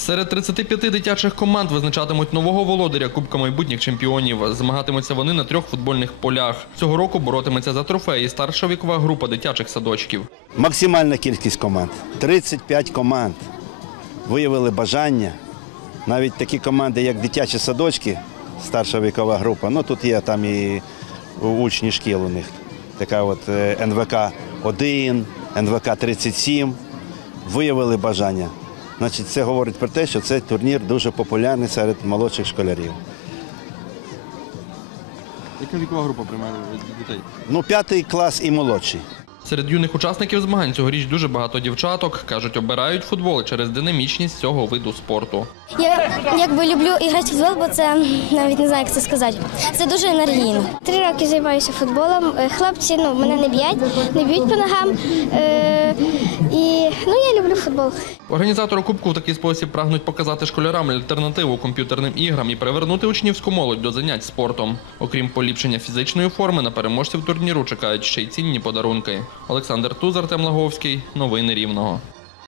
Серед 35 дитячих команд визначатимуть нового володаря Кубка майбутніх чемпіонів. Змагатимуться вони на трьох футбольних полях. Цього року боротиметься за трофеї старша вікова група дитячих садочків. Максимальна кількість команд 35 команд виявили бажання. Навіть такі команди, як дитячі садочки, старша вікова група. Ну тут є там і учні шкіл у них. Така от НВК 1, НВК 37 виявили бажання. Значить, це говорить про те, що цей турнір дуже популярний серед молодших школярів. Яка вікова група приймає дітей? Ну, п'ятий клас і молодший. Серед юних учасників змагань цьогоріч дуже багато дівчаток. Кажуть, обирають футбол через динамічність цього виду спорту. Я якби люблю іграти в футбол, бо це навіть не знаю, як це сказати. Це дуже енергійно. Три роки займаюся футболом. Е, Хлопці ну, мене не б'ють, не б'ють по ногам. Е, ну, я люблю футбол. Організатори Кубку в такий спосіб прагнуть показати школярам альтернативу комп'ютерним іграм і привернути учнівську молодь до занять спортом. Окрім поліпшення фізичної форми, на переможців турніру чекають ще й цінні подарунки. Олександр Туз, Артем Лаговський. Новини Рівного.